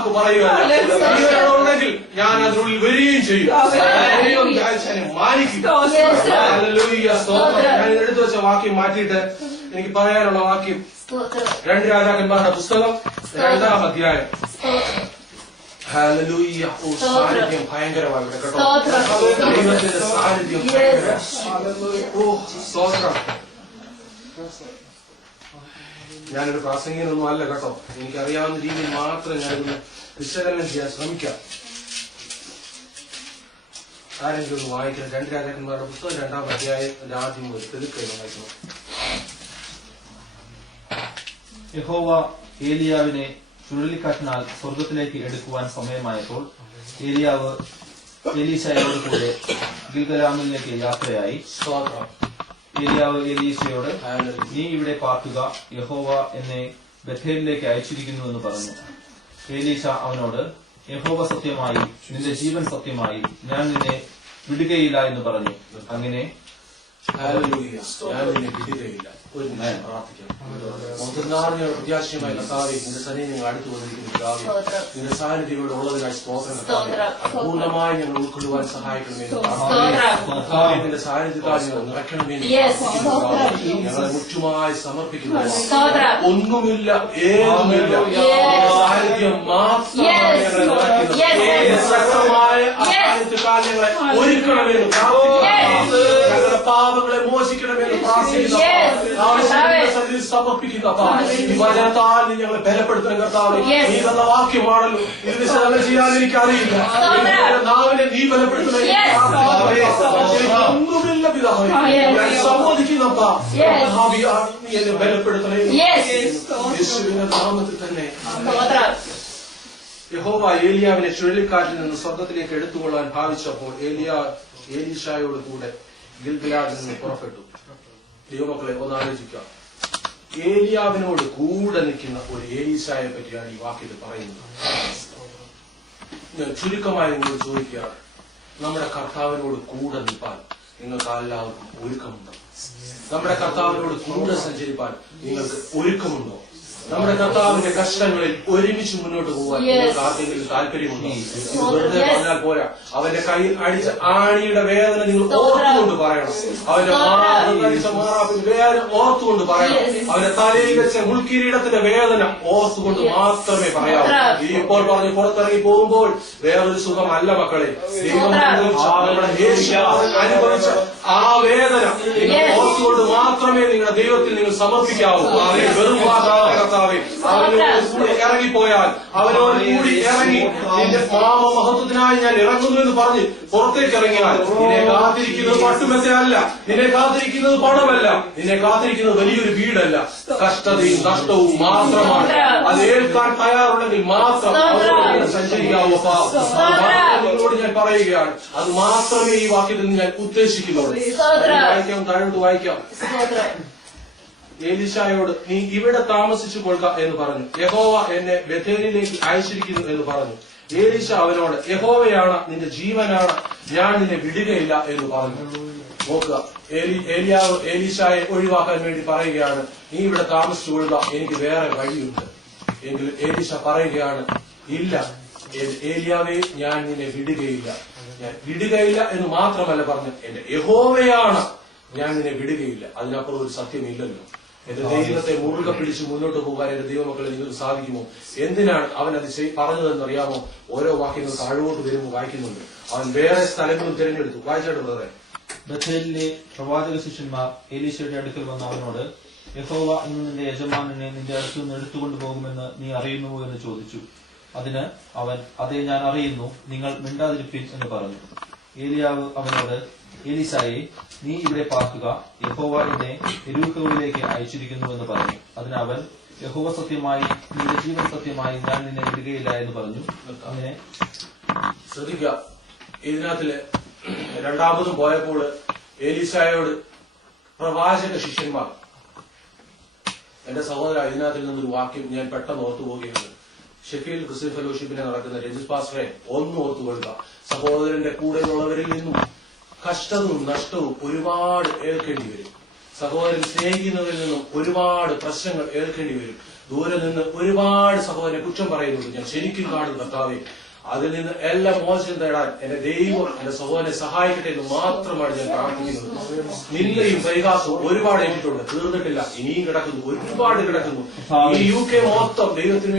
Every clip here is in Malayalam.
വാക്ക് പറയുകയല്ല, ജീവനുണ്ടെങ്കിൽ ഞാൻ അതിനുള്ളിൽ വരികയും ചെയ്യും. മാനിക്കും. ഞാൻ എടുത്തു വെച്ച വാക്യം മാറ്റിയിട്ട് എനിക്ക് പറയാനുള്ള വാക്യം 2 രാജാക്കന്മാരുടെ പുസ്തകം 2-ാം അധ്യായം. ഹല്ലേലൂയ. സാന്നിധ്യം ഭയങ്കരമായി കേട്ടോ. ദൈവത്തിന്റെ സാന്നിധ്യം സ്തോത്രം. ഞാനൊരു പ്രാസംഗികനൊന്നും അല്ല കേട്ടോ. എനിക്കറിയാവുന്ന രീതിയിൽ മാത്രം ഞാനിന്ന് വിശകലനം ചെയ്യാൻ ശ്രമിക്കാം. ആരെങ്കിലും ഒന്ന് വായിക്കണം. 2 രാജാക്കന്മാരുടെ പുസ്തകം 2-ാം അധ്യായം ആദ്യം മുതൽ തെളിക്കൈന്ന് വായിക്കണം. യഹോവ ഏലിയാവിനെ ചുഴലിക്കാറ്റിനാൽ സ്വർഗത്തിലേക്ക് എടുക്കുവാൻ സമയമായപ്പോൾ ഏലിയാവ് എലീശയോട് കൂടെ ഗിൽഗലാമിലേക്ക് യാത്രയായി. ഏലിയാവ് എലീശയോട്, നീ ഇവിടെ പാർക്കുക, യഹോവ എന്നെ ബഥേലിലേക്ക് അയച്ചിരിക്കുന്നുവെന്ന് പറഞ്ഞു. എലീശ അവനോട്, യഹോവ സത്യമായി, നിന്റെ ജീവൻ സത്യമായി, ഞാൻ നിന്നെ വിടുകയില്ല എന്ന് പറഞ്ഞു. അങ്ങനെ ഞാൻ നിന്നെ വിടുകയില്ല. ഒരു നിമിഷം പ്രാർത്ഥിക്കാം. പ്രത്യാശയമായ കർത്താവേ, നിന്റെ സന്നിധി ഞങ്ങൾ അടുത്തു വന്നിരിക്കുന്ന കർത്താവേ, നിന്റെ സാന്നിധ്യം ഇവിടെ ഉള്ളതിനായി സ്തോത്രം കർത്താവേ. പൂർണ്ണമായി ഞങ്ങൾ ഉൾക്കൊള്ളുവാൻ സഹായിക്കണമേ. കർത്താവേ, നിന്റെ സാന്നിധ്യത്താൽ ഞങ്ങൾ നിറയ്ക്കണമെന്ന് ഞങ്ങളെ മുറ്റുമായി സമർപ്പിക്കുന്നു. ഒന്നുമില്ല, ഏതുമില്ല, സാന്നിധ്യം മാത്രമാണ് ഞങ്ങളെ നിറയ്ക്കുന്നത്. ശക്തമായ സാന്നിധ്യത്താൽ ഞങ്ങളെ ഒരുക്കണമെന്ന് പ്രാർത്ഥിക്കുന്നു. ഞങ്ങളുടെ പാപങ്ങളെ മോചിക്കണമെന്ന് പ്രാർത്ഥിക്കുന്നു. സമർപ്പിക്കുന്ന ഈ വചനത്താൽ നീ ഞങ്ങളെ ബലപ്പെടുത്തുന്ന കർത്താവേ, നീ തന്ന വാക്യമാണല്ലോ. ഇത് വിശകലനം ചെയ്യാൻ എനിക്കറിയില്ല. നാവിനെ നീ ബലപ്പെടുത്തുന്ന ഒന്നുമില്ല പിതാവേ, ഞാൻ സമ്മതിക്കുന്നപ്പാ. നീ എന്നെ ബലപ്പെടുത്തണേ യേശുവിന്റെ നാമത്തിൽ തന്നെ. യഹോവ ഏലിയാവിനെ ചുഴലിക്കാറ്റിൽ നിന്ന് സ്വർഗത്തിലേക്ക് എടുത്തുകൊള്ളാൻ ഭാവിച്ചപ്പോൾ എലീശായോട് കൂടെ ഗിൽഗലാദിൽ നിന്ന് പുറപ്പെട്ടു. ദൈവമക്കളെ ഒന്ന് ആലോചിക്കാം. ഏലിയാവിനോട് കൂടെ നിൽക്കുന്ന ഒരു എലീശായെ പറ്റിയാണ് ഈ വാക്യത്തിൽ പറയുന്നത്. ഞാൻ ചുരുക്കമായി നിങ്ങളോട് ചോദിക്കുകയാണ്, നമ്മുടെ കർത്താവിനോട് കൂടെ നിൽപ്പാൻ നിങ്ങൾക്ക് എല്ലാവർക്കും ഒരുക്കമുണ്ടോ? നമ്മുടെ കർത്താവിനോട് കൂടെ സഞ്ചരിപ്പാൻ നിങ്ങൾക്ക് ഒരുക്കമുണ്ടോ? നമ്മുടെ കർത്താവിന്റെ കഷ്ടങ്ങളിൽ ഒരുമിച്ച് മുന്നോട്ട് പോകാൻ നിങ്ങൾക്ക് ആർക്കെങ്കിലും താല്പര്യമുണ്ടോ? വെറുതെ പറഞ്ഞാൽ പോരാ. അവന്റെ കയ്യിൽ അടിച്ച ആണിയുടെ വേദന നിങ്ങൾ ഓർത്തുകൊണ്ട് പറയണം. അവന്റെ മാറാപ്പിന്റെ വേദന ഓർത്തുകൊണ്ട് പറയണം. അവന്റെ തലയിൽ വെച്ച മുൾക്കിരീടത്തിന്റെ വേദന ഓർത്തുകൊണ്ട് മാത്രമേ പറയാവൂ. ഈ ഇപ്പോൾ പറഞ്ഞ് പുറത്തിറങ്ങി പോകുമ്പോൾ വേറൊരു സുഖമല്ല മക്കളെ. ദൈവം അനുഭവിച്ച ആ വേദന നിങ്ങൾ ഓർത്തുകൊണ്ട് മാത്രമേ നിങ്ങളുടെ ദൈവത്തിൽ നിങ്ങൾ സമർപ്പിക്കാവൂ. വെറും കർത്താവേ, അവനോട് കൂടി ഇറങ്ങിപ്പോയാൽ, അവനോട് കൂടി ഇറങ്ങി നിന്റെ മഹത്വത്തിനായി ഞാൻ ഇറങ്ങുന്നു എന്ന് പറഞ്ഞ് പുറത്തേക്ക് ഇറങ്ങിയാൽ നിന്നെ കാത്തിരിക്കുന്നത് പട്ടുമെത്തയല്ല, നിന്നെ കാത്തിരിക്കുന്നത് പണമല്ല, നിന്നെ കാത്തിരിക്കുന്നത് വലിയൊരു വീടല്ല, കഷ്ടതയും നഷ്ടവും മാത്രമാണ്. അത് ഏൽക്കാൻ തയ്യാറുണ്ടെങ്കിൽ മാത്രം അവരോട് സഞ്ചരിക്കാവൂ. നിങ്ങളോട് ഞാൻ പറയുകയാണ്, അത് മാത്രമേ ഈ വാക്യത്തിൽ ഞാൻ ഉദ്ദേശിക്കുന്നുള്ളൂ. വായിക്കാം, താഴോട്ട് വായിക്കാം. എലീശായോട്, നീ ഇവിടെ താമസിച്ചു കൊള്ളുക എന്ന് പറഞ്ഞു. യഹോവ എന്നെ ബഥേലിലേക്ക് അയച്ചിരിക്കുന്നു എന്ന് പറഞ്ഞു. എലീശ അവനോട്, യഹോവയാണ്, നിന്റെ ജീവനാണ്, ഞാൻ നിന്നെ വിടുകയില്ല എന്ന് പറഞ്ഞു. നോക്കുക, ഏലിയാവ് എലീശായെ ഒഴിവാക്കാൻ വേണ്ടി പറയുകയാണ്, നീ ഇവിടെ താമസിച്ചു കൊള്ളുക, എനിക്ക് വേറെ വഴിയുണ്ട്. എങ്കിൽ എലീശ പറയുകയാണ്, ഇല്ല ഏലിയാവേ, ഞാൻ നിന്നെ വിടുകയില്ല. ഞാൻ വിടുകയില്ല എന്ന് മാത്രമല്ല പറഞ്ഞു, എന്റെ യഹോവയാണ്, ഞാൻ നിന്നെ വിടുകയില്ല. അതിനപ്പുറം ഒരു സത്യമില്ലല്ലോ. എന്റെ ദൈവത്തെ മുറുകെ പിടിച്ച് മുന്നോട്ട് പോകാൻ എന്റെ ദൈവമക്കളെ നിങ്ങൾക്ക് സാധിക്കുമോ? എന്തിനാണ് അവൻ അത് പറഞ്ഞതെന്ന് അറിയാമോ? ഓരോ വാക്യങ്ങൾ താഴോട്ട് വരുമ്പോൾ വായിക്കുന്നുണ്ട്. അവൻ വേറെ സ്ഥലങ്ങളും തിരഞ്ഞെടുത്തു. വായിച്ചോട്ട് ബ്രദറെ. ബഥേലിലെ പ്രവാചക ശിഷ്യന്മാർ എലീശയുടെ അടുക്കൽ വന്ന അവനോട്, യഹോവ ഇന്ന് നിന്റെ യജമാനനെ നിന്റെ അടുത്ത് നിന്ന് എടുത്തുകൊണ്ടു പോകുമെന്ന് നീ അറിയുന്നുവോ എന്ന് ചോദിച്ചു. അതിന് അവൻ, അതെ, ഞാൻ അറിയുന്നു, നിങ്ങൾ മിണ്ടാതിരിപ്പിൻ എന്ന് പറഞ്ഞു. ഏലിയാവ് അവനോട്, എലീശായെ, നീ ഇവിടെ പാർക്കുക, യഹോവ എന്നെ യെരൂഹോവിലേക്ക് അയച്ചിരിക്കുന്നുവെന്ന് പറഞ്ഞു. അതിന് അവൻ, യഹോവ സത്യമായി, നിന്റെ ജീവൻ സത്യമായി, ഞാൻ നിന്നെ വിടുകയില്ല എന്ന് പറഞ്ഞു. അങ്ങനെ ശ്രദ്ധിക്കുക, ഇതിനകത്തില് രണ്ടാമതും പോയപ്പോൾ എലീശായോട് പ്രവാചക ശിഷ്യന്മാർ, എന്റെ സഹോദര, ഇതിനകത്തിൽ നിന്നൊരു വാക്യം ഞാൻ പെട്ടെന്ന് ഓർത്തുപോകുകയാണ്. ഷെഫീൽഡ് ക്രിസ്ത്യൻ ഫെലോഷിപ്പിനെ നടക്കുന്ന രജിത് പാസ്റ്ററെ ഒന്ന് ഓർത്തുകൊള്ളുക. സഹോദരന്റെ കൂടെയുള്ളവരിൽ നിന്നും കഷ്ടവും നഷ്ടവും ഒരുപാട് ഏൽക്കേണ്ടി വരും. സഹോദരൻ സ്നേഹിക്കുന്നവരിൽ നിന്നും ഒരുപാട് പ്രശ്നങ്ങൾ ഏൽക്കേണ്ടി വരും. ദൂരെ നിന്ന് ഒരുപാട് സഹോദരനെ കുറ്റം പറയുന്നുണ്ട്. ഞാൻ ശരിക്കും കാണുന്നു കർത്താവെ, അതിൽ നിന്ന് എല്ലാം മോചനം തേടാൻ എന്റെ ദൈവം എന്റെ സഹോദരനെ സഹായിക്കട്ടെ എന്ന് മാത്രമാണ് ഞാൻ പ്രാർത്ഥിക്കുന്നത്. നിന്ദയും പരിഹാസവും ഒരുപാട് ഏറ്റിട്ടുണ്ട്, തീർന്നിട്ടില്ല, ഇനിയും കിടക്കുന്നു, ഒരുപാട് കിടക്കുന്നു. ഈ UK മൊത്തം ദൈവത്തിന്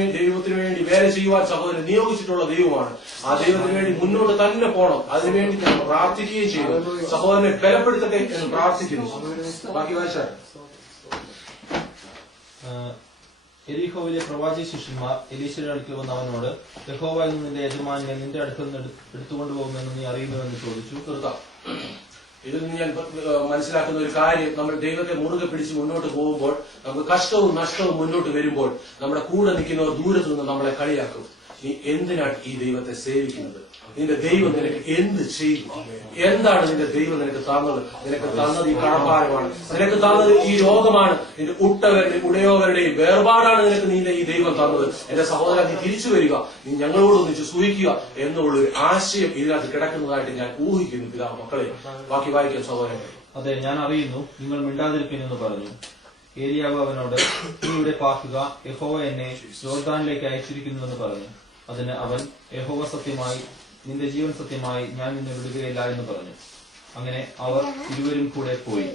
വേണ്ടി വേല ചെയ്യുവാൻ സഹോദരൻ നിയോഗിച്ചിട്ടുള്ള ദൈവമാണ്. ആ ദൈവത്തിന് വേണ്ടി മുന്നോട്ട് തന്നെ പോകണം. അതിനുവേണ്ടി ഞാൻ പ്രാർത്ഥിക്കുകയും ചെയ്തു. സഹോദരനെ ബലപ്പെടുത്തട്ടെ എന്ന് പ്രാർത്ഥിക്കുന്നു. ബാക്കി വായിച്ചാൽ എരീഹോവിലെ പ്രവാചക ശിഷ്യന്മാർ എലീശയുടെ അടുക്കൽ വന്ന് അവനോട്, യഹോവ എന്ന് നിന്റെ യജമാനെ നിന്റെ അടുക്കൽ നിന്ന് എടുത്തുകൊണ്ടുപോകുമെന്ന് നീ അറിയുന്നുവെന്ന് ചോദിച്ചു. തീർക്കാം. ഇതിൽ നിന്ന് ഞാൻ മനസ്സിലാക്കുന്ന ഒരു കാര്യം, നമ്മൾ ദൈവത്തെ മുറുകെ പിടിച്ച് മുന്നോട്ട് പോകുമ്പോൾ നമുക്ക് കഷ്ടവും നഷ്ടവും മുന്നോട്ട് വരുമ്പോൾ നമ്മുടെ കൂടെ നിൽക്കുന്നവർ ദൂരത്ത് നിന്ന് നമ്മളെ കളിയാക്കും. നീ എന്തിനാണ് ഈ ദൈവത്തെ സേവിക്കുന്നത്? നിന്റെ ദൈവം നിനക്ക് എന്ത് ചെയ്യും? എന്താണ് നിന്റെ ദൈവം നിനക്ക് തന്നത്? നിനക്ക് തന്നത് ഈ കടപ്പാരമാണ്, നിനക്ക് തന്നത് ഈ രോഗമാണ്, നിന്റെ ഉട്ടവരുടെയും ഉടയോവരുടെയും വേർപാടാണ് നിനക്ക് നിന്റെ ഈ ദൈവം തന്നത്. എന്റെ സഹോദരൻ, നീ തിരിച്ചു വരിക, നീ ഞങ്ങളോടൊന്നിച്ച് സൂഹിക്കുക എന്നുള്ളൊരു ആശയം ഇതിനകത്ത് കിടക്കുന്നതായിട്ട് ഞാൻ ഊഹിക്കുന്നു. പിതാവ് മക്കളെ, ബാക്കി വായിക്കാം സഹോദരൻ. അതെ, ഞാൻ അറിയുന്നു, നിങ്ങൾ മിണ്ടാതിരിപ്പിനെന്ന് പറഞ്ഞു. ഏലിയാവ് അവനോട്, നീ ഇവിടെ പാർക്കുക, യഹോവ എന്നെ യോർദാനിലേക്ക് അയച്ചിരിക്കുന്നുവെന്ന് പറഞ്ഞു. അതിന് അവൻ, യഹോവ സത്യമായി, നിന്റെ ജീവൻ സത്യമായി, ഞാൻ നിന്നെ വിടുകയില്ല എന്ന് പറഞ്ഞു. അങ്ങനെ അവർ ഇരുവരും കൂടെ പോയി.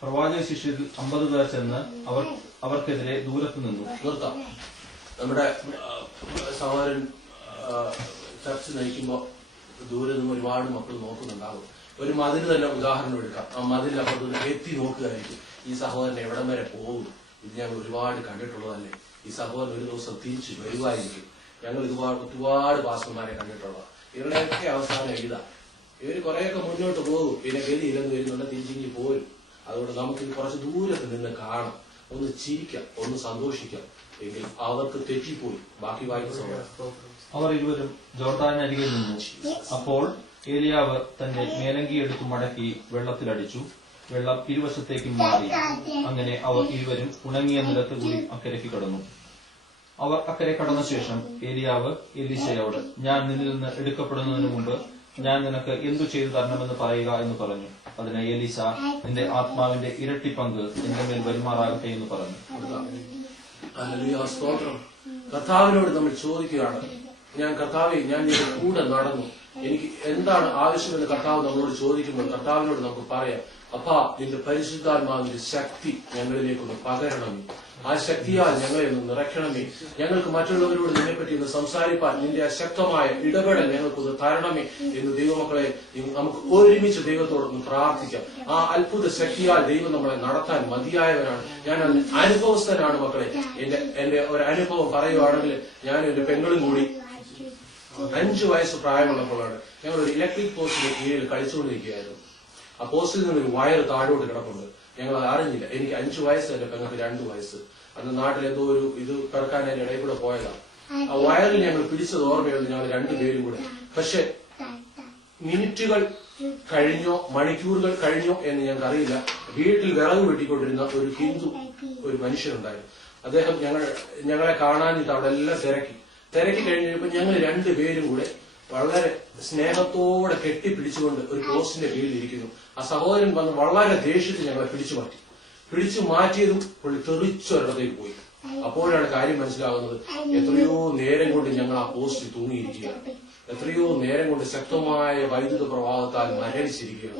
പ്രവാചക ശിഷ്യരിൽ 50 പേർ ചെന്ന് അവർക്കെതിരെ ദൂരത്ത് നിന്നു. നിർത്താം. നമ്മുടെ സഹോദരൻ ചർച്ച നയിക്കുമ്പോൾ ദൂരെ നിന്ന് ഒരുപാട് മക്കൾ നോക്കുന്നുണ്ടാകും. ഒരു മതിൽ തന്നെ ഉദാഹരണം എടുക്കാം. ആ മതിൽ അപ്പുറത്ത് എത്തി നോക്കുകയായിരിക്കും, ഈ സഹോദരൻ എവിടം വരെ പോകും. ഇത് ഞാൻ ഒരുപാട് കണ്ടിട്ടുള്ളതല്ലേ. ഈ സഹോദരൻ ഒരു ദിവസം തിരിച്ചു വരുവായിരിക്കും. ഞങ്ങൾ ഒരുപാട് പാസ്റ്റർമാരെ കണ്ടിട്ടുള്ള ഇവരുടെയൊക്കെ അവസാനം എഴുതാം. ഇവര് കുറെയൊക്കെ മുന്നോട്ട് പോകും, പിന്നെ ഗതിയില്ലെന്ന് വരുന്നുണ്ട്, തിരിച്ചിങ്ങി പോരും. അതുകൊണ്ട് നമുക്ക് കുറച്ച് ദൂരത്ത് നിന്ന് കാണാം, ഒന്ന് ചിരിക്കാം, ഒന്ന് സന്തോഷിക്കാം. എങ്കിൽ അവർക്ക് തെറ്റിപ്പോയി. ബാക്കി വായിക്കുന്ന അവർ ഇരുവരും ജോർദാനരികിൽ നിന്നു. അപ്പോൾ ഏലിയാവ് തന്റെ മേലങ്കി എടുത്തു മടക്കി വെള്ളത്തിലടിച്ചു. വെള്ളം ഇരുവശത്തേക്കും മാറി. അങ്ങനെ അവർ ഇരുവരും ഉണങ്ങിയ നിലത്ത് കൂടി അക്കരയ്ക്ക് കടന്നു. അവർ അക്കരെ കടന്ന ശേഷം ഏലിയാവ് എലീശയോട്, ഞാൻ നിന്നിൽ നിന്ന് എടുക്കപ്പെടുന്നതിന് മുമ്പ് ഞാൻ നിനക്ക് എന്തു ചെയ്തു തരണമെന്ന് പറയുക എന്ന് പറഞ്ഞു. അതിന് എലീശ, നിന്റെ ആത്മാവിന്റെ ഇരട്ടി പങ്ക് എന്റെ മേൽ വരുമാറാകട്ടെ എന്ന് പറഞ്ഞു. സ്തോത്രം. കർത്താവിനോട് നമ്മൾ ചോദിക്കുകയാണ്, കർത്താവെ, ഞാൻ നിന്റെ കൂടെ നടന്നു, എനിക്ക് എന്താണ് ആവശ്യമെന്ന് കർത്താവ് നമ്മളോട് ചോദിക്കുമ്പോൾ കർത്താവിനോട് നമുക്ക് പറയാം, അപ്പാ, നിന്റെ പരിശുദ്ധാത്മാവിന്റെ ശക്തി ഞങ്ങളിലേക്കൊന്ന് പകരണമേ, ആ ശക്തിയാൽ ഞങ്ങളെ ഒന്ന് നിറയ്ക്കണമേ, ഞങ്ങൾക്ക് മറ്റുള്ളവരോട് നിന്നെപ്പറ്റി ഒന്ന് സംസാരിപ്പാൻ നിന്റെ ആ ശക്തമായ ഇടപെടൽ ഞങ്ങൾക്കൊന്ന് തരണമേ എന്ന് ദൈവമക്കളെ നമുക്ക് ഒരുമിച്ച് ദൈവത്തോടൊന്ന് പ്രാർത്ഥിക്കാം. ആ അത്ഭുത ശക്തിയാൽ ദൈവം നമ്മളെ നടത്താൻ മതിയായവനാണ്. ഞാൻ അനുഭവസ്ഥനാണ് മക്കളെ. എന്റെ ഒരു അനുഭവം പറയുവാണെങ്കിൽ, ഞാൻ എന്റെ പെങ്ങളും കൂടി 5 വയസ്സ് പ്രായമുള്ളപ്പോഴാണ് ഞങ്ങൾ ഒരു ഇലക്ട്രിക് പോസ്റ്റിന്റെ കീഴിൽ കളിച്ചുകൊണ്ടിരിക്കുകയായിരുന്നു. ആ പോസ്റ്റിൽ നിന്നൊരു വയർ താഴോട്ട് കിടപ്പുണ്ട്. ഞങ്ങൾ അറിഞ്ഞില്ല. എനിക്ക് 5 വയസ്സ്, എന്റെ പെങ്ങൾക്ക് 2 വയസ്സ്. അന്ന് നാട്ടിൽ എന്തോ ഒരു ഇത് കിടക്കാൻ അതിന്റെ ഇടയിൽ കൂടെ പോയതാണ്. ആ വയറിൽ ഞങ്ങൾ പിടിച്ചത് ഓർമ്മയുണ്ട്, ഞങ്ങൾ 2 പേരും കൂടെ. പക്ഷെ മിനിറ്റുകൾ കഴിഞ്ഞോ മണിക്കൂറുകൾ കഴിഞ്ഞോ എന്ന് ഞങ്ങൾക്ക് അറിയില്ല. വീട്ടിൽ വിറക് വെട്ടിക്കൊണ്ടിരുന്ന ഒരു ഹിന്ദു ഒരു മനുഷ്യനുണ്ടായിരുന്നു. അദ്ദേഹം ഞങ്ങളെ കാണാനിട്ട് അവിടെ എല്ലാം തിരക്കി കഴിഞ്ഞപ്പോൾ ഞങ്ങൾ 2 പേരും കൂടെ വളരെ സ്നേഹത്തോടെ കെട്ടിപ്പിടിച്ചുകൊണ്ട് ഒരു പോസ്റ്റിന്റെ കീഴിൽ ഇരിക്കുന്നു. ആ സഹോദരൻ വന്ന് വളരെ ദേഷ്യത്തിൽ ഞങ്ങളെ പിടിച്ചു മാറ്റിയതും പുള്ളി തെറിച്ചൊരിടത്തേക്ക് പോയി. അപ്പോഴാണ് കാര്യം മനസ്സിലാകുന്നത്, എത്രയോ നേരം കൊണ്ട് ഞങ്ങൾ ആ പോസ്റ്റിൽ തൂങ്ങിയിരിക്കുകയാണ്, എത്രയോ നേരം കൊണ്ട് ശക്തമായ വൈദ്യുത പ്രവാഹത്താൽ മരണിച്ചിരിക്കുകയാണ്.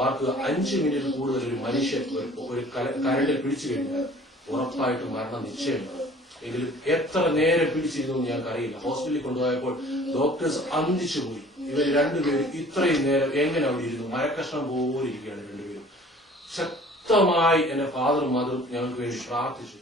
ഓർക്കുക, 5 മിനിറ്റ് കൂടുതൽ ഒരു മനുഷ്യൻ ഒരു കരണ്ടിൽ പിടിച്ചു കഴിഞ്ഞാൽ ഉറപ്പായിട്ടും മരണം നിശ്ചയമാണ്. എങ്കിലും എത്ര നേരം പിടിച്ചിരുന്നു ഞങ്ങൾക്കറിയില്ല. ഹോസ്പിറ്റലിൽ കൊണ്ടുപോയപ്പോൾ ഡോക്ടേഴ്സ് അന്തിച്ചുപോയി. ഇവർ 2 പേരും ഇത്രയും നേരം എങ്ങനെ അവിടെ ഇരുന്നു? മരക്കഷ്ണം പോലെ ഇരിക്കുകയാണ് 2 പേരും. ശക്തമായി എന്റെ ഫാദറും മദറും ഞങ്ങൾക്ക് വേണ്ടി പ്രാർത്ഥിച്ചു.